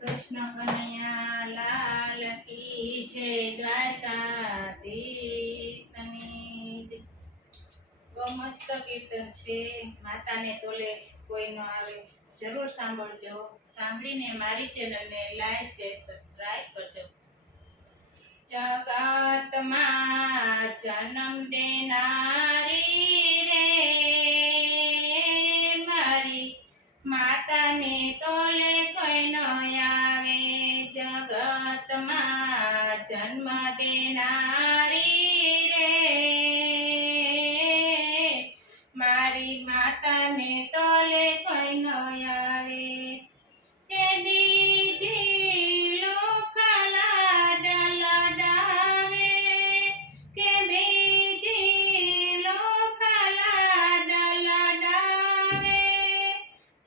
કૃષ્ણ કનૈયા લાલ કી જય દ્વારકાધીશની જય. બહુ મસ્ત કીર્તન છે. માતાને તોલે કોઈ ન આવે, જરૂર સાંભળજો. સાંભળીને મારી ચેનલને લાઈક શેર સબસ્ક્રાઇબ કરજો. જગતમાં જન્મ દેનારી રે મારી માતાને તોલે કોઈ ન આવે. જગતમાં જન્મ દેનારી રે મારી માતાને તોલે કોઈ ન આવે. કે બીજી લોખલા ડલડાવે, કે બીજી લોખલા ડલડાવે.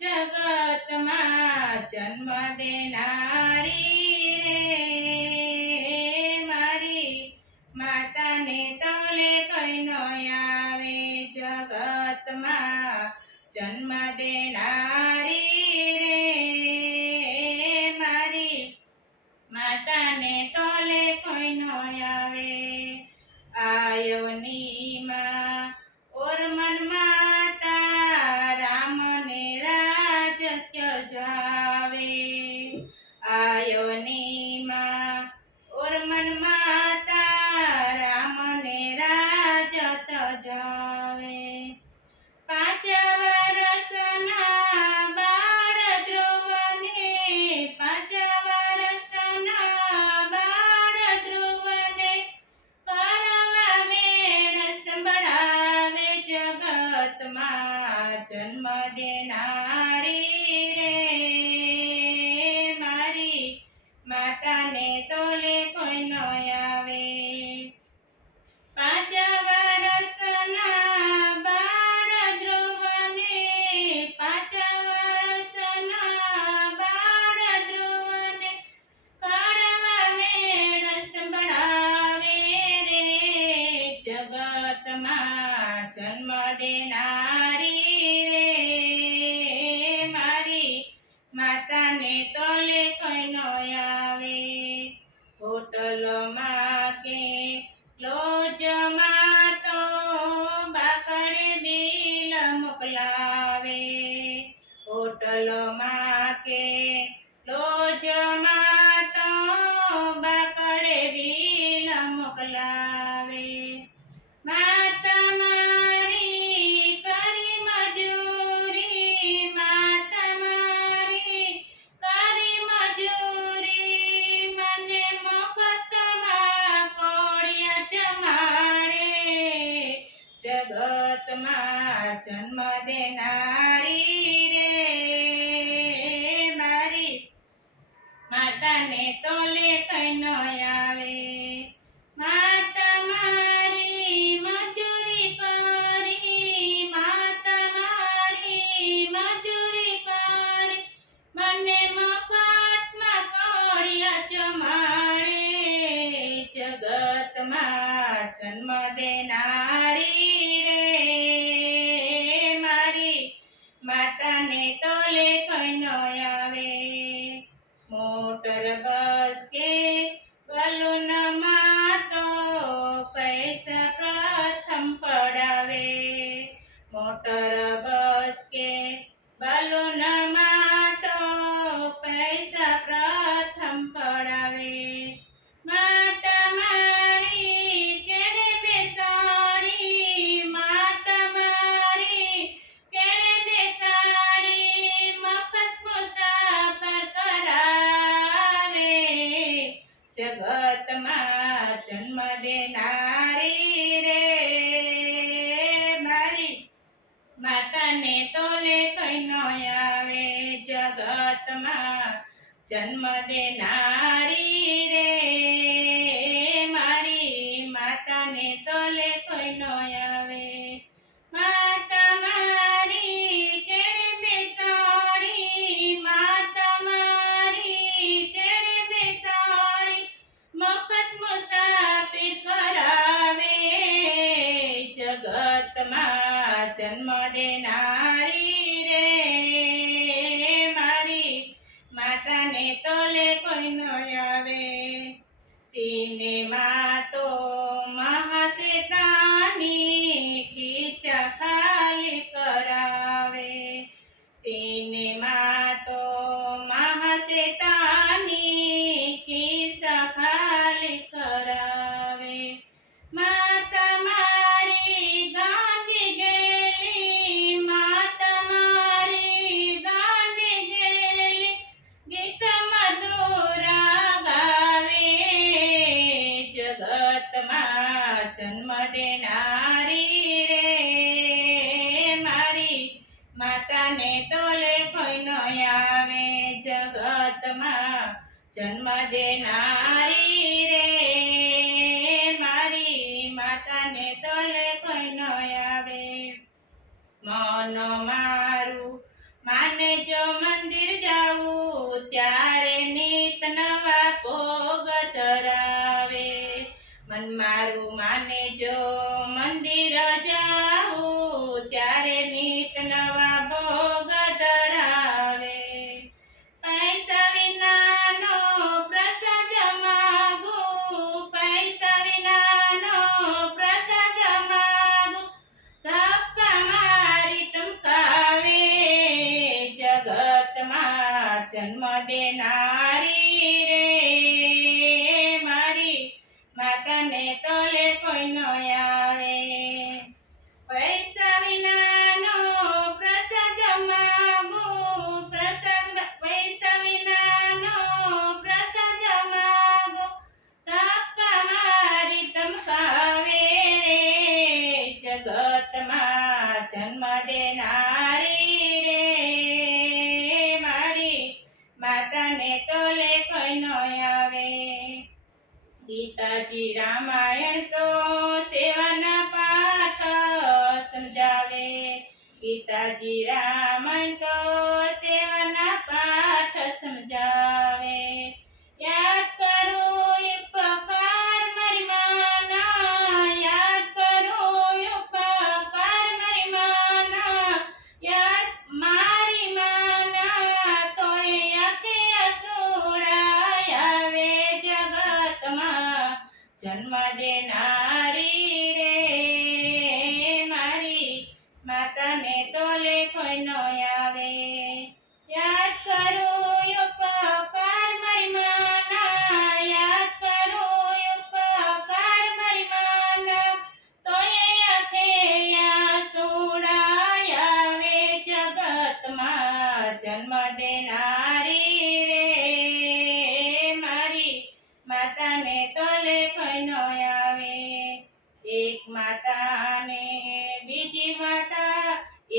જગતમાં જન્મ દેનારી રે મારી માતાને તોલે કોઈ ન આવે. જગતમાં જન્મ દેનારી રે મારી માતાને તોલે કોઈ ન આવે. આયવની માં ઓરમન માતા રામને રાજ ત્યજાવે. આયવની માં ઓરમન માતા રામને રાજ ત્યજાવે. 5 વર્ષના બાળ ધ્રુવને, 5 વર્ષના બાળ ધ્રુવને કરવા વેણ સંભળાવે. જગતમાં જન્મ દેનારી રે મારી માતાને તોલે કોઈ ન આવે. 5 વર્ષના બાળ ધ્રુવને, 5 વર્ષના બાળ ધ્રુવને કરવા વેણ સંભળાવે રે. જગતમાં જન્મ દેનારી રે મારી માતાને તોલે કોઈ ન આવે. હોટલમાં કે લોજમાં તો બાકડે બિલ મોકલાવે. હોટલમાં કે લોજમાં તો બાકડે બિલ મોકલાવે. માતા મારી કરી મજૂરી, માતા મારી કરી મજૂરી, મને મફતમાં કોળિયા જમાડે. જગતમાં જન્મ દેનારી રે મારી માતાને તોલે કોઈ ન આવે. માતા મારી મજૂરી કરી, માતા મારી મજૂરી કરી, મને મફતમાં કોળિયા જમાડે. જગતમાં જન્મ દેનારી રે મારી માતાને તોલે કોઈ ન આવે. મોટર બસ કે બલૂનમાં તો પૈસા પ્રથમ પડાવે. મોટર બસ કે બલૂનમાં તો પૈસા પ્રથમ પડાવે. માતા મારી કેળે બેસાડી, માતા મારી કેળે બેસાડી, મફત મુસાફર કરાવે. જગતમાં જન્મ દેનારી રે મારી માતાને તોલે કોઈ ન આવે. જગતમાં જન્મ દેનારી રે મારી માતાને તોલે કોઈ ન આવે. માતા મારી કેળે બેસાડી, માતા મારી કેળે બેસાડી, મફત મુસાફિર કરાવે. જગતમાં જન્મ દેનારી રે મારી માતાને માતાને તોલે કોઈ ન આવે. સિનેમા તો મહાશેતાની ખીચા ખાલી કરાવે. સિનેમા તો મહાશેતાની ખિસ્સા ખાલી કરાવે. માતા મારી ગાંડી ગેલી, માતા મારી ગાંડી ગેલી, ગીત મધુરા ગાવે. જગતમાં જન્મ દેનારી રે મારી માતાને તોલે કોઈ ન આવે. જગતમાં જન્મ દેનારી રે મારી માતાને તોલે કોઈ ન આવે. મન મારું માને જો મંદિર જાવું ત્યારે નિત નવા ભોગ ધરાવે. મન મારું માને જો મંદિર જાવું ત્યારે નિત નવા ભોગ ધરાવે. પૈસા વિનાનો પ્રસાદ માગું, પૈસા વિનાનો પ્રસાદ માગું, ધક્કા મારી ધમકાવે. જગતમાં જન્મ દેનારી રે મારી માતાને તોલે કોઈ ન આવે. પૈસા વિનાનો પ્રસાદ માગું, પૈસા વિનાનો પ્રસાદ માગું, ધક્કા મારી ધમકાવે. જગતમાં જન્મ દેનારી રે મારી માતાને તોલે કોઈ ન આવે. ગીતાજી રામાયણ તો સેવાના પાઠ સમજાવે. ગીતાજી રામાયણ તો સેવાના પાઠ સમજાવે. યાદ કરો ઉપકાર મારી માના, યાદ કરો ઉપકાર મારી માના, યાદ મારી માના તોય આંખે આંસુડા આવે. જગતમાં જન્મ દેનારી રે મારી માતાને તોલે કોઈ ન આવે. યાદ કરો ઉપકાર મારી માના, યાદ કરો ઉપકાર મારી માના તોય આંખે આંસુડા આવે. જગતમાં જન્મ દેનારી રે મારી માતાને તોલે કોઈ ન આવે. એક માતાને બીજી માતા,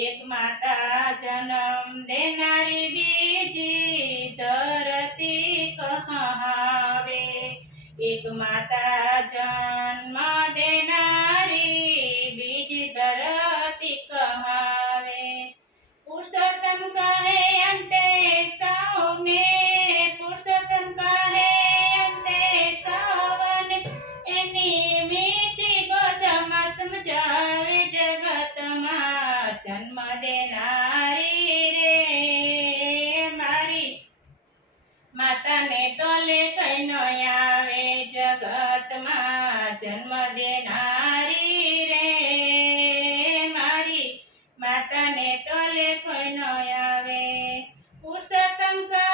એક માતા જન્મ દેનારી બીજી ધરતી કહાવે. એક માતા જન્મ દેનારી બીજી ધરતી કહાવે. પુરુષોત્તમ કહે અંતે સૌને, પુરુષોત્તમ કહે અંતે સૌને, એની મીઠી ગોદમાં સમજાવે. જગતમાં જન્મ દેનારી રે મારી માતાને તોલે કઈ ન આવે. જગતમાં જન્મ દેનારી રે મારી માતાને તોલે કોઈ ન આવે. પુરુષોત્તમ કહે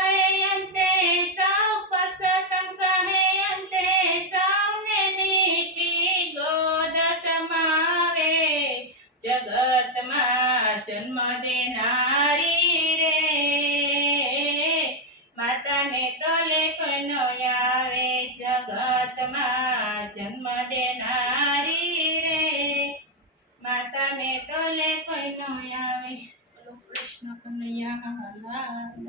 અંતે સૌ, પુરુષોત્તમ કહે અંતે સૌને મીઠી ગોદ સમાવે. જગતમાં જન્મ દેનારી રે માતાને તોલે કોઈ ન આવે. જગતમાં જન્મ દેનારી રે માતાને તોલે કોઈ ન આવે. બોલો કૃષ્ણ કનૈયા લાલ.